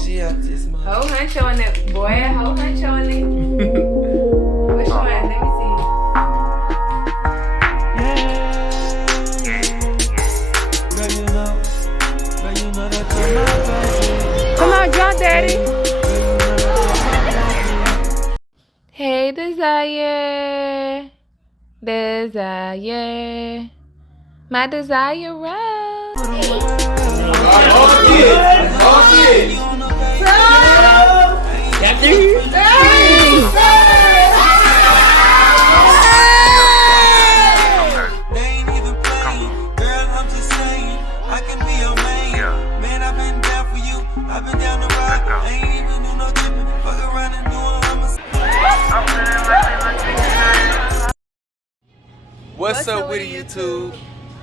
bougie out this month. Whole huncho on that boy. Whole huncho on it. Which one? Let me see. Come on, John Daddy. Hey, Desire. Desire. My desire rose. What's up with YouTube?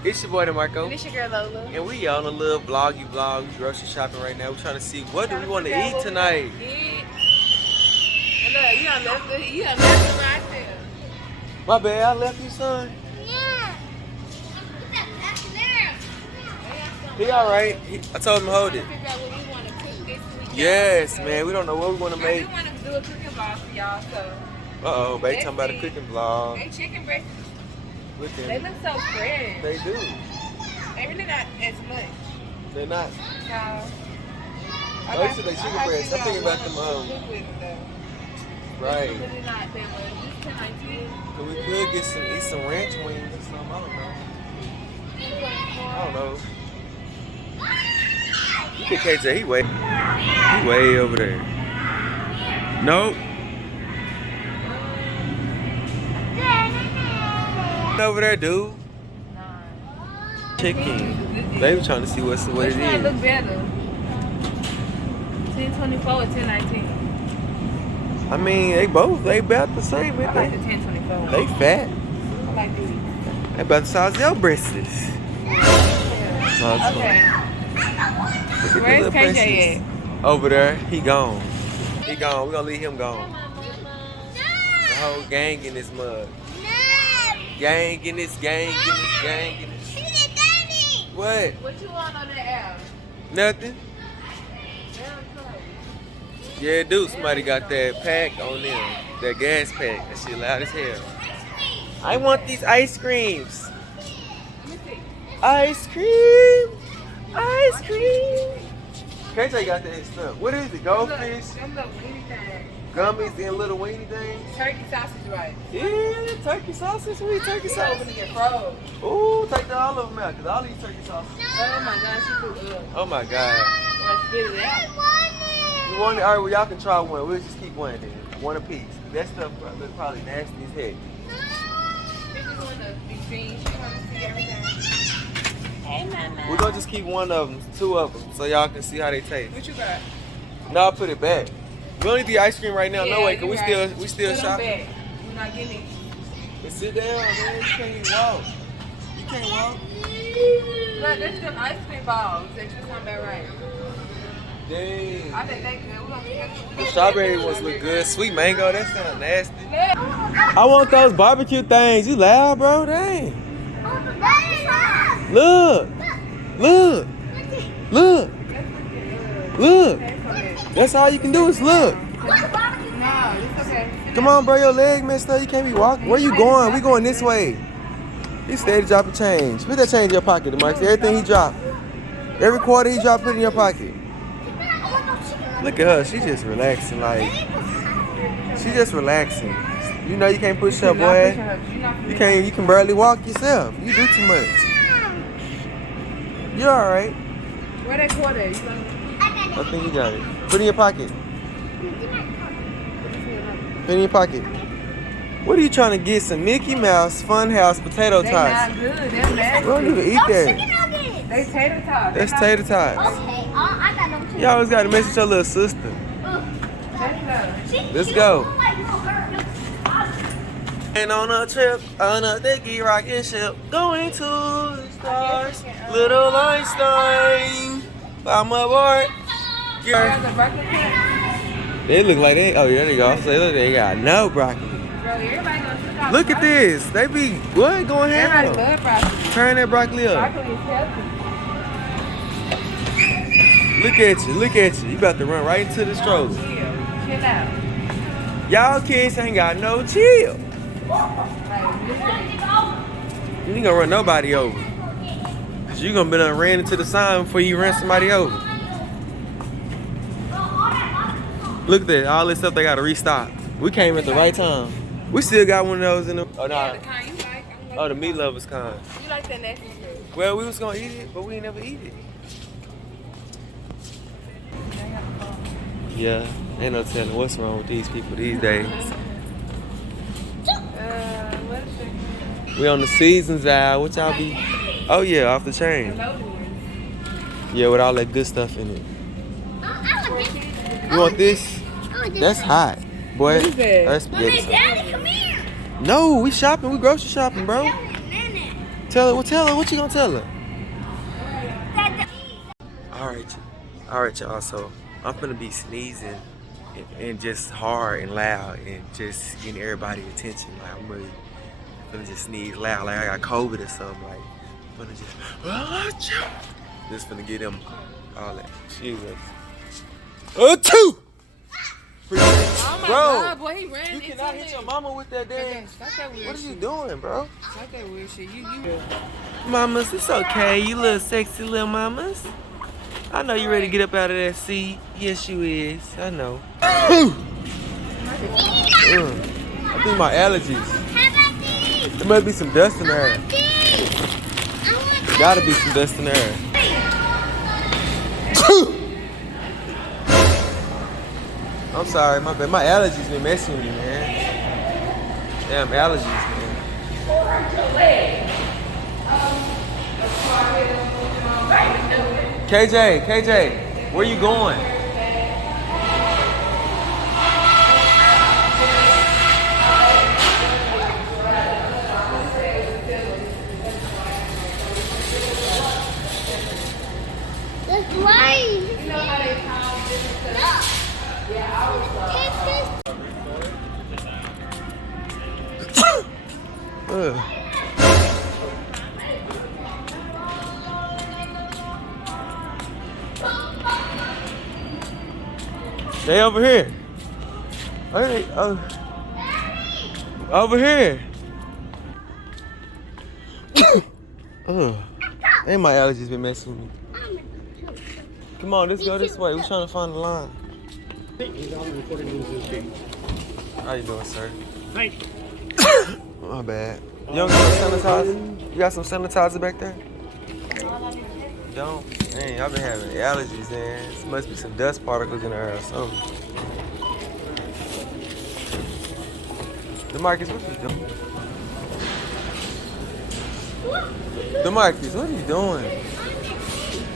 It's your boy Damrko. And it's your girl Lola. And we on a little vloggy vlog. We grocery shopping right now. We're trying to see what do we want to eat tonight. And look, you done left it right there. My bad, I left you, son. Yeah. He alright. I told him to hold it. Figure out what we want to cook this weekend. Yes, man. We don't know what we want to I make. do want to do a cooking vlog for y'all, so. Uh-oh, babe talking about a cooking vlog. They chicken breasts, Look at they them. look so fresh. They do. They really not as much. They're not. No. Oh, you said they chicken breasts. I'm thinking about them, right. It's really not that much. It's 10-19. So we could eat some ranch wings or something. I don't know. Look at KJ. He way over there. Nope. Over there, dude. Chicken. They were trying to see what it Which is. one look better? 1024 or 1019? I mean, they about the same, I ain't like the they? 1024. They fat. I like these. They about the size of your breasts. Yeah. No, it's Okay. fine. Where's KJ at? Over there. He gone. He gone. We're gonna leave him gone. The whole gang in this mug. Gang in this, gang in this, gang in this. What? What you want on that app? Nothing? Yeah, dude, somebody got that pack on them. That gas pack. That shit loud as hell. I want these ice creams. Let me see. Ice cream. Ice cream. KJ got that stuff. What is it? Goldfish? Them little weenie things. Gummies and little weenie things? Turkey sausage rice. Yeah, turkey sausage. We eat turkey We sausage. open to get froze. Ooh, take all of them out, because I'll eat turkey sausage. Oh my gosh, she threw up. Oh my God. Let's spit it out. You want it? All right, well, y'all can try one. We'll just keep one then. One apiece. That stuff looks probably nasty as heck. She just want to be seen. She want to see everything. Hey, mama. We're going to just keep one of them, two of them, so y'all can see how they taste. What you got? No, I'll put it back. We don't need the ice cream right now. No way, because we still Put 'em shopping. back. We're not getting it. But sit down, man. You can't even walk. You can't walk. Look, there's them ice cream balls that you talking about right. Dang. I think they good. We're gonna The strawberry ones look good. Sweet mango, that sounds nasty. Yeah. I want those barbecue things. You loud, bro? Dang. Look. Look. Look. Look. That's all you can do is look. No, it's okay. Come on, bro. Your leg messed up. You can't be walking. Where you going? We going this way. He steady dropping change. Put that change in your pocket, Damrko. Everything he dropped. Every quarter he dropped, put it in your pocket. Look at her. She just relaxing. Like, she just relaxing. You know you can't push her, boy. You can barely walk yourself. You do too much. You all right? Where that quarter at? I think you got it. Put it in your pocket. Put it in your pocket. What are you trying to get? Some Mickey Mouse Funhouse potato They tots. not good. They're We nasty. don't even eat that. They tater tots. That's tater tots. Okay, I got them too. You always got to mess with your little sister. Let's go. And on a trip, on a dicky rocket ship, going to the stars, little Einstein. I'm aboard. They look like they. Oh, there they go. So they got no broccoli. Look at this. They be what going Everybody ham? love broccoli. Turn that broccoli up. Broccoli is healthy. Look at you, look at you. You about to run right into the stroller. Chill out. Y'all kids ain't got no chill. You ain't gonna run nobody over. Cause you gonna be done ran into the sign before you ran somebody over. Look at that, all this stuff they gotta restock. We came at the right time. We still got one of those in the. Oh, nah. The kind you like. Oh, the meat lovers kind. You like that nasty shit. Well, we was gonna eat it, but we ain't never eat it. Yeah, ain't no telling what's wrong with these people these days. What is it? We on the seasons, Al. What y'all be? Oh yeah, off the chain. Yeah, with all that good stuff in it. You want this? That's hot, boy. What is that? That's spaghetti sauce. Daddy, come here. No, we shopping. We grocery shopping, bro. Tell her. Well, tell her. What you gonna tell her? All right, y'all. So I'm gonna be sneezing and just hard and loud and just getting everybody's attention. Like I'm really gonna just sneeze loud, like I got COVID or something. Like I'm gonna just gonna get them all that. Jesus. Two. Oh my Bro, God, boy, he ran you into cannot hit your mama with that damn. Stop that weird What are shit. you doing, bro? Stop that weird shit. You. Mamas, it's okay. You little sexy little mamas. I know you ready to get up out of that seat. Yes, you is. I know. I think my allergies. There must be some dust in there. Gotta be some dust in there. I'm sorry, my bad. My allergies been messing with me, man. Damn allergies, man. KJ, where you going? That's right. They over here. Hey, over here. Ain't my allergies been messing with me. Come on, let's go this way. We're trying to find the line. How you doing, sir? Nice. My bad. You don't got some sanitizer? You got some sanitizer back there? Don't? Dang, I've been having allergies, man. There must be some dust particles in the air or something. DeMarcus, what you doing? DeMarcus, what are you doing?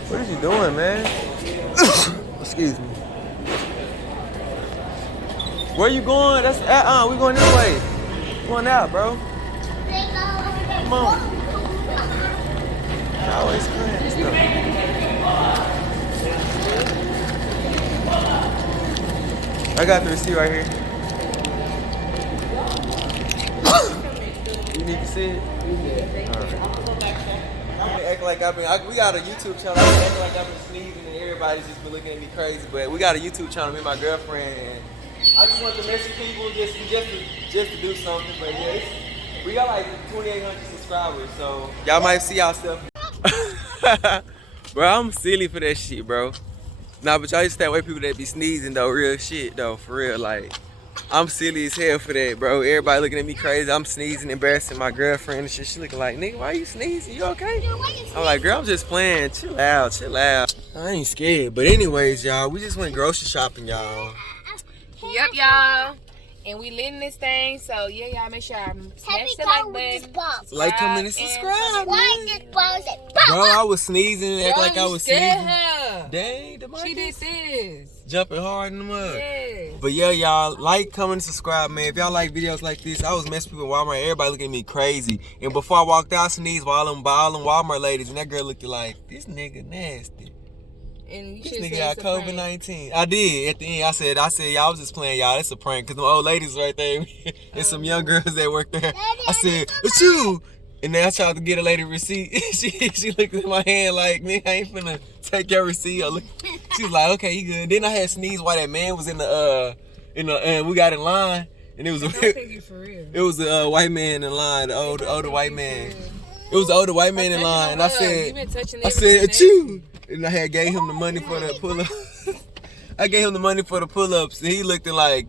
What are you doing, man? Excuse me. Where you going? That's we going this way. Going out, bro. Come on. I always crying and stuff. I got the receipt right here. You need to see it? Alright. Act like we got a YouTube channel. I act like I've been sneezing and everybody's just been looking at me crazy. But we got a YouTube channel, me and my girlfriend. And I just want to message people just to do something. But yeah, we got like 2,800 subscribers, so y'all might see ourselves. Bro, I'm silly for that shit, bro. Nah, but y'all just stay away people that be sneezing though, real shit though, for real. Like, I'm silly as hell for that, bro. Everybody looking at me crazy. I'm sneezing, embarrassing my girlfriend and shit. She looking like, nigga, why you sneezing? You okay? I'm like, girl, I'm just playing. Chill out, chill out. I ain't scared. But anyways, y'all, we just went grocery shopping, y'all. Yep, y'all. And we lit in this thing, so yeah, y'all make sure y'all smash the like button. Like, comment, and subscribe. Why this ball say Bro, I was sneezing and act like I was sneezing. Her. Dang, She did this. jumping hard in the mud. Yes. But yeah, y'all, like, comment, and subscribe, man. If y'all like videos like this, I was messing with Walmart. Everybody looking at me crazy. And before I walked out, I sneezed while all them Walmart ladies, and that girl looked like, this nigga nasty. And you This should nigga say got it's a prank. COVID-19. I did. At the end, I said, y'all, I was just playing, y'all. It's a prank. Because them old ladies right there and some young girls that work there. I said, it's you. And then I tried to get a lady receipt. she looked at my hand like, nigga, I ain't finna take your receipt. She was like, okay, you good. Then I had sneezed while that man was in the we got in line, and it was it was a white man in line, the older white man. It was the older white man in line, and I said, achoo, and I had gave him the money for the pull up. I gave him the money for the pull ups, and he looked at like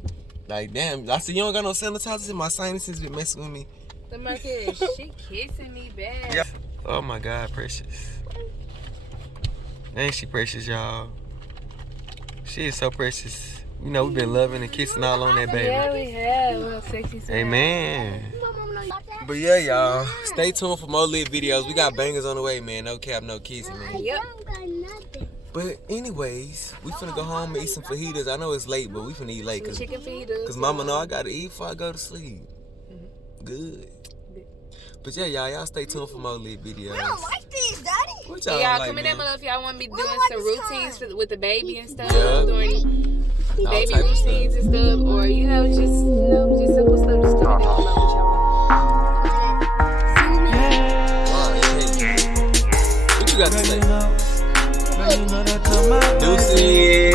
damn. I said, you don't got no sanitizer in my sinuses been messing with me. The market, she kissing me bad. Yeah. Oh my God, Precious. Ain't she precious, y'all? She is so precious. You know, we've been loving and kissing all on that baby. Yeah, we have. Little sexy side. Amen. But yeah, y'all, stay tuned for more lit videos. We got bangers on the way, man. No cap, no kissing, man. Yep. But anyways, we finna go home and eat some fajitas. I know it's late, but we finna eat late. Chicken fajitas. Cause mama know I gotta eat before I go to sleep. Good. But yeah, y'all stay tuned for more lit videos. I don't like these, Daddy. What Y'all like, comment down below if y'all want me doing some routines with the baby and stuff. Yeah. Doing baby type of routines and stuff, or just simple stuff. Just comment down below what y'all want. What you got to say? Deuces.